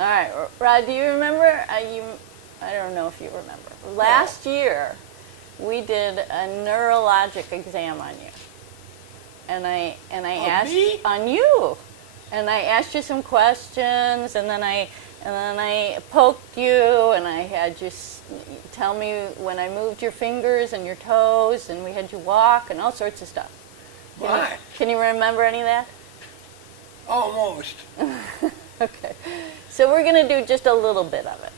All right, Rod, do you remember? I don't know if you remember. Last year, we did a neurologic exam on you, and I asked me? on you, and I asked you some questions, and then I poked you, and I had you tell me when I moved your fingers and your toes, and we had you walk, and all sorts of stuff. Why? Can you remember any of that? Almost. Okay. So we're going to do just a little bit of it.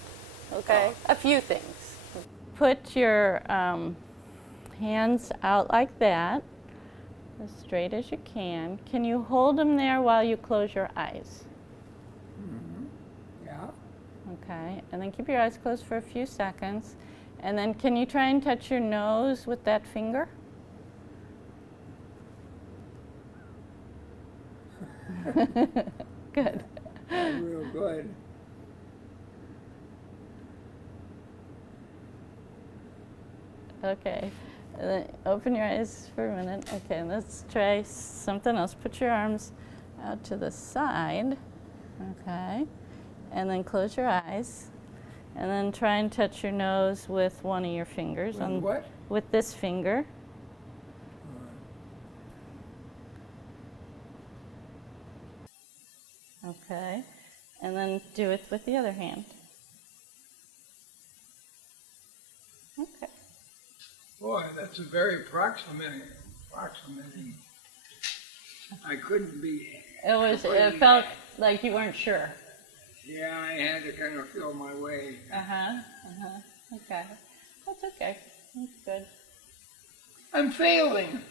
Okay? A few things. Put your hands out like that, as straight as you can. Can you hold them there while you close your eyes? Mm-hmm. Yeah. Okay. And then keep your eyes closed for a few seconds. And then can you try and touch your nose with that finger? Good. Real good. Okay. And then open your eyes for a minute. Okay, let's try something else. Put your arms out to the side. Okay. And then close your eyes. And then try and touch your nose with one of your fingers. With what? With this finger. Okay. And then do it with the other hand. Okay. Boy, that's a very approximating. I couldn't be. It felt like you weren't sure. Yeah, I had to kind of feel my way. Okay. That's okay. That's good. I'm failing.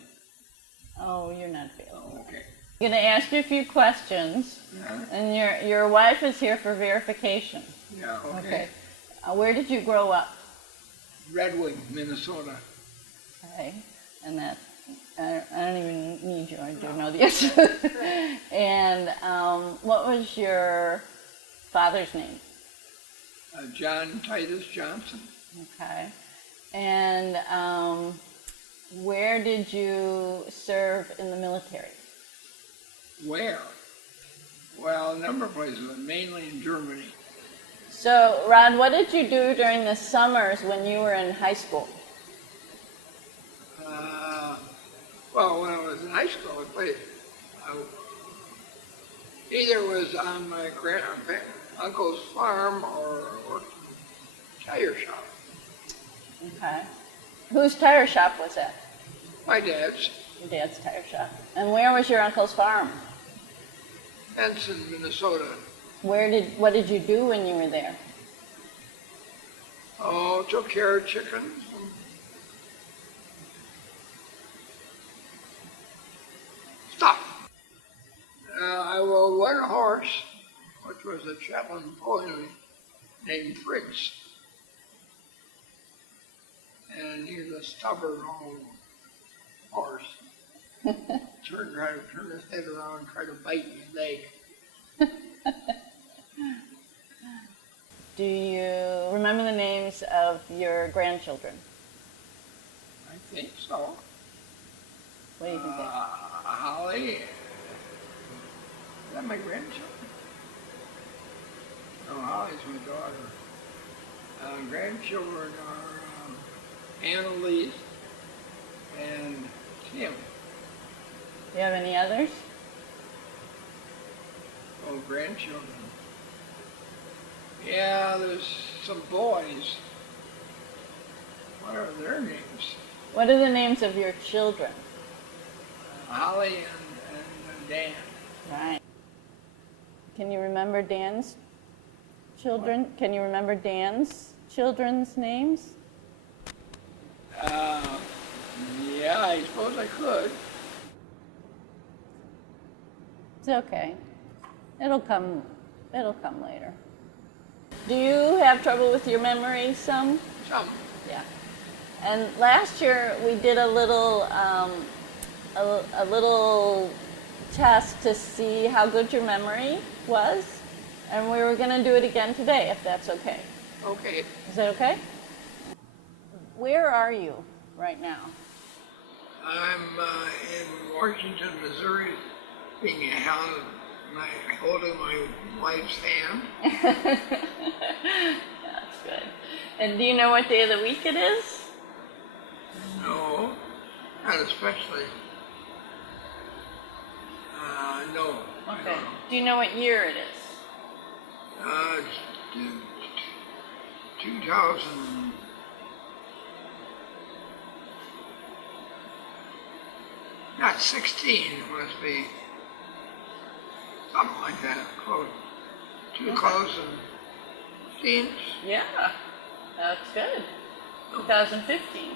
Oh, you're not failing. Okay. I'm going to ask you a few questions, and your wife is here for verification. Yeah, okay. Okay. Where did you grow up? Red Wing, Minnesota. Okay. And that, I don't even need you, I do know the answer. And what was your father's name? John Titus Johnson. Okay. And where did you serve in the military? Where? Well, a number of places, but mainly in Germany. So, Rod, what did you do during the summers when you were in high school? Well, when I was in high school, I played. Either was on my uncle's farm or worked in a tire shop. Okay. Whose tire shop was that? My dad's. Your dad's tire shop. And where was your uncle's farm? Benson, Minnesota. What did you do when you were there? Oh, took care of chickens. Stuff. I rode one horse, which was a Shetland pony named Fritz. And he was a stubborn old horse. Try to turn his head around and try to bite his leg. Do you remember the names of your grandchildren? I think so. What do you think? Holly. Is that my grandchildren? No, Holly's my daughter. Grandchildren are Annalise and Tim. Do you have any others? Oh, grandchildren. Yeah, there's some boys. What are their names? What are the names of your children? Holly and Dan. Right. Can you remember Dan's children? What? Can you remember Dan's children's names? Yeah, I suppose I could. It's okay. It'll come later. Do you have trouble with your memory some? Some. Yeah. And last year we did a little test to see how good your memory was, and we were going to do it again today, if that's okay. Okay. Is that okay? Where are you right now? I'm in Washington, Missouri, being held and I holding my wife's hand. That's good. And do you know what day of the week it is? No, not especially. No. I Okay. don't know. Do you know what year it is? It's 2000. Not 16, it must be something like that. Close. 2015. Yeah, that's good. 2015.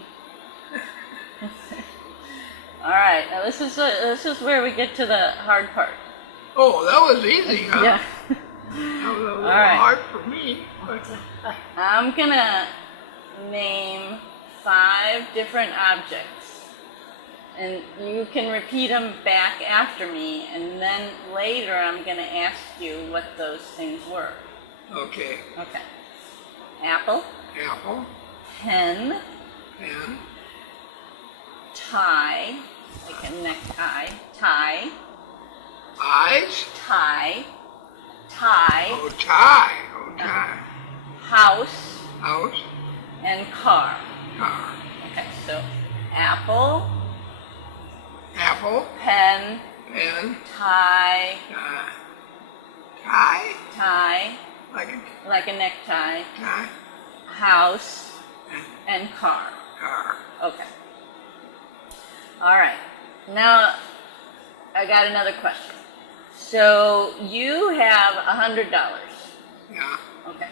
All right, now this is where we get to the hard part. Oh, that was easy, huh? Yeah. That was a little right. hard for me. But I'm gonna name 5 different objects, and you can repeat them back after me, and then later I'm gonna ask you what those things were. okay. Okay. Apple, Apple, pen, pen, tie, like a necktie, tie, eyes. tie, Oh, tie. Oh, tie. house, House, and car. car. Okay, so apple, Apple, pen, pen, tie, tie. Tie, tie, like a like a necktie, tie, house, and and car. car. Okay. All right. Now, I got another question. So, you have $100. Yeah. Okay.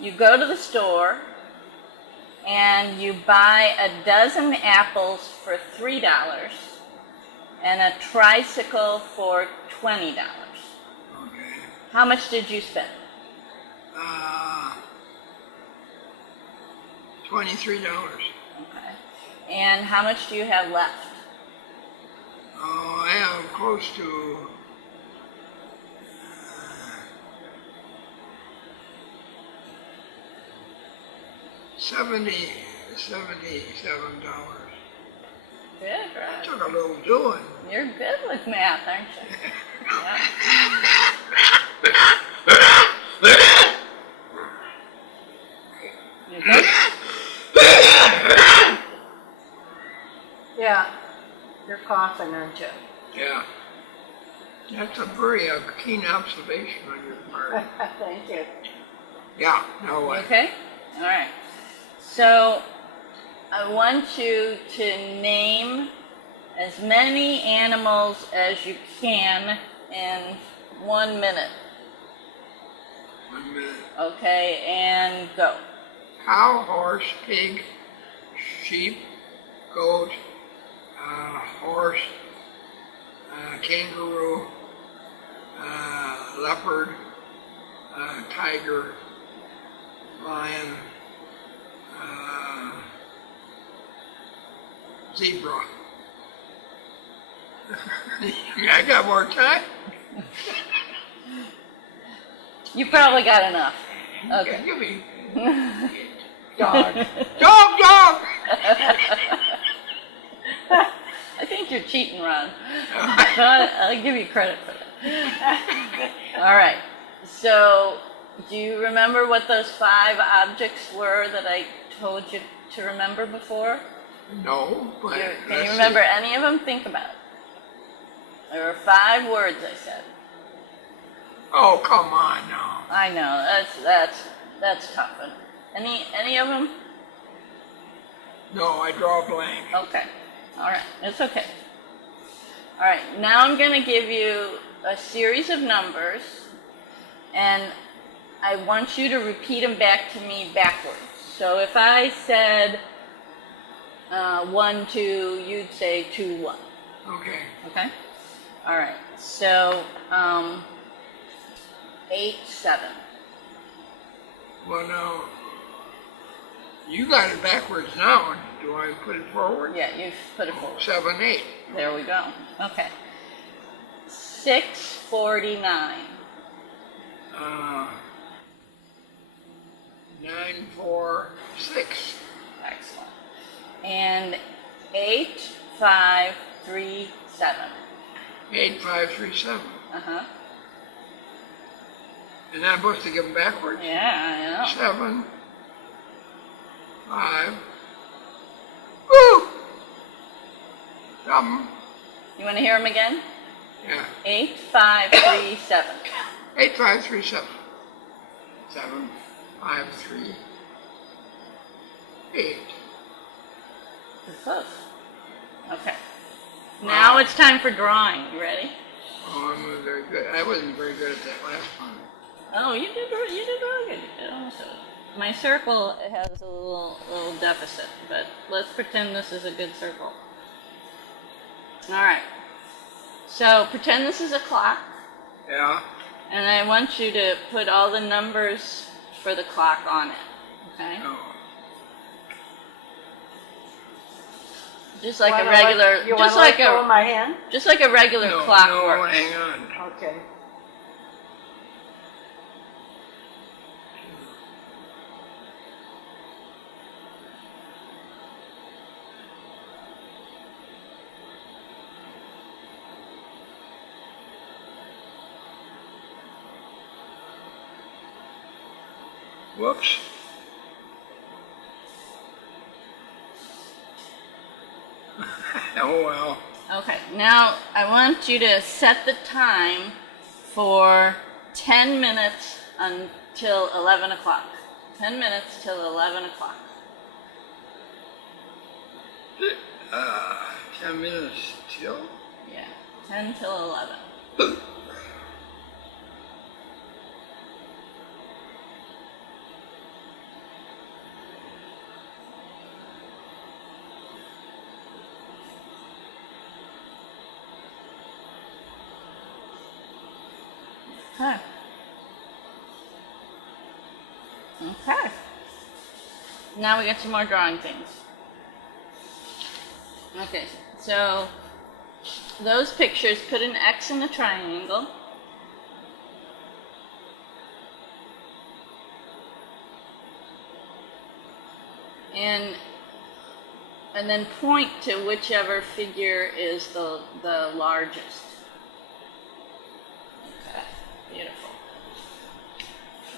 You go to the store and you buy a dozen apples for $3 and a tricycle for $20. Okay. How much did you spend? $23. Okay. And how much do you have left? Oh, I am close to 77 dollars. Good, right? Took a little doing. You're good with math, aren't you? Yeah. You good? Yeah, you're coughing, aren't you? Yeah. That's a very keen observation on your part. Thank you. Yeah, no You way. okay? All right. So I want you to name as many animals as you can in 1 minute. 1 minute. Okay, and go. Cow, horse, pig, sheep, goat, horse, kangaroo, leopard, tiger, lion, zebra. I got more time? You probably got enough. Okay. Give me. Dog. Dog! I think you're cheating, Ron. So I'll give you credit for that. All right. So, do you remember what those 5 objects were that I told you to remember before? No, but Can let's you remember see. any of them? Think about it. There were 5 words I said. Oh, come on now. I know that's tough. Any of them? No, I draw a blank. Okay. All right. It's okay. All right. Now I'm going to give you a series of numbers, and I want you to repeat them back to me backwards. So if I said 1, 2, you'd say 2, 1. Okay. Okay? All right. So 8, 7. Well, now, you got it backwards now. Do I put it forward? Yeah, you put it forward. 7, 8. There we go. Okay. 649. 9, 4, 6. Excellent. And 8, 5, 3, 7. 8, 5, 3, 7. Uh-huh. And I'm supposed to give them backwards. Yeah, I know. 7, 5. Woo! 7. You want to hear them again? Yeah. 8, 5, 3, 7. 8, 5, 3, 7. 7, 5, 3, 8. You're close. Okay. Now it's time for drawing. You ready? Oh, I'm not very good. I wasn't very good at that last one. Oh, you did really good. You did almost good. My circle has a little deficit, but let's pretend this is a good circle. All right. So pretend this is a clock, Yeah. and I want you to put all the numbers for the clock on it. Okay? Oh. Just like a Wanna regular, let- you wanna let go of my hand? just like a regular No, clock no, works. hang on. Okay. Whoops. Oh well. Okay, now I want you to set the time for 10 minutes until 11 o'clock. 10 minutes till 11 o'clock. 10 minutes till. Yeah, 10 till 11. Okay. Okay. Now we got some more drawing things. Okay, so those pictures, put an X in the triangle. And then point to whichever figure is the largest. Okay, beautiful.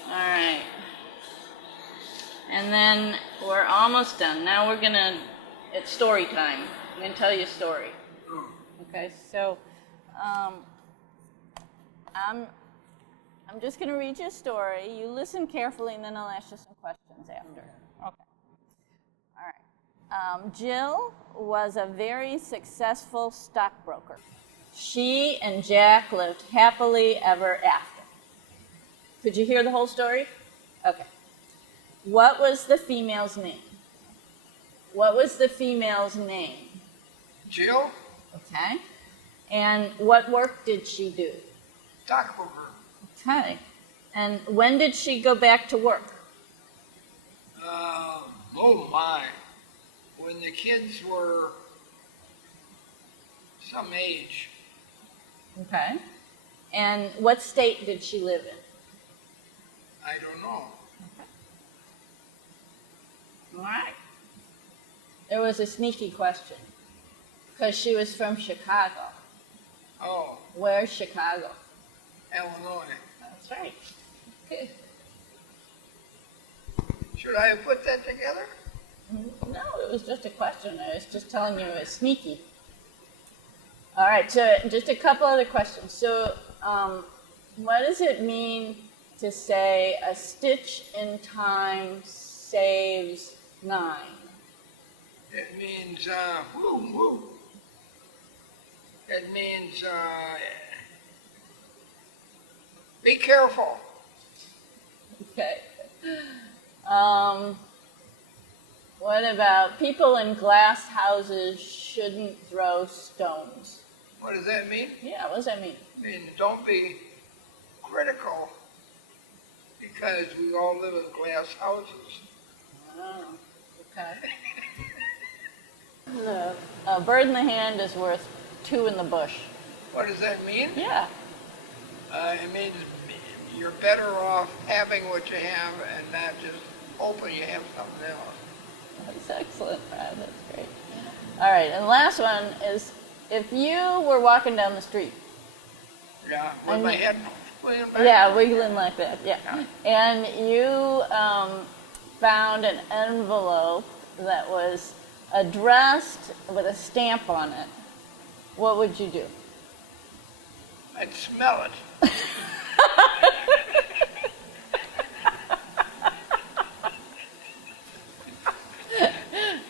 All right. And then we're almost done. Now it's story time. I'm gonna tell you a story. Okay, so I'm just gonna read you a story. You listen carefully, and then I'll ask you some questions after. Okay. All right. Jill was a very successful stockbroker. She and Jack lived happily ever after. Could you hear the whole story? Okay. What was the female's name? What was the female's name? Jill? Okay. And what work did she do? Stockbroker. Okay. And when did she go back to work? Oh my. When the kids were some age. Okay. And what state did she live in? I don't know. All right. It was a sneaky question because she was from Chicago. Oh, Where's Chicago? Illinois. That's right. Okay. Should I have put that together? No, it was just a question. I was just telling you it was sneaky. All right, so just a couple other questions. So, what does it mean to say a stitch in time saves 9? It means, woo. It means, be careful. Okay. What about people in glass houses shouldn't throw stones? What does that mean? Yeah, what does that mean? I mean, don't be critical because we all live in glass houses. Oh, okay. A bird in the hand is worth 2 in the bush. What does that mean? Yeah. It means you're better off having what you have and not just hoping you have something else. That's excellent, Brad. That's great. All right, and the last one is if you were walking down the street. Yeah, with And my you- headphones. William back? Yeah, wiggling like that. Yeah. And you found an envelope that was addressed with a stamp on it. What would you do? I'd smell it.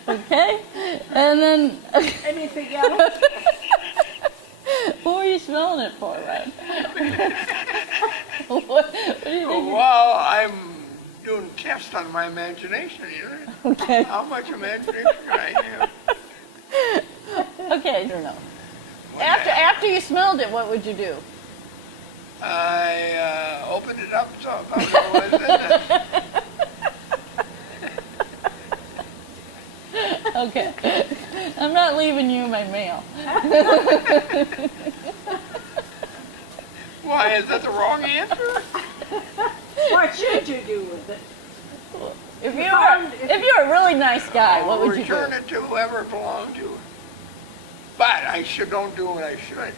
Okay. And then, Anything else? what were you smelling it for, Red? what do you think? Well, I'm doing tests on my imagination, you know? Okay. How much imagination can I have? Okay. I don't know. After you smelled it, what would you do? I opened it up so I found out what was in it. Okay. I'm not leaving you my mail. Why, is that the wrong answer? What should you do with it? If you're a really nice guy, what would you do? Return it to whoever it belonged to. But I don't do what I should.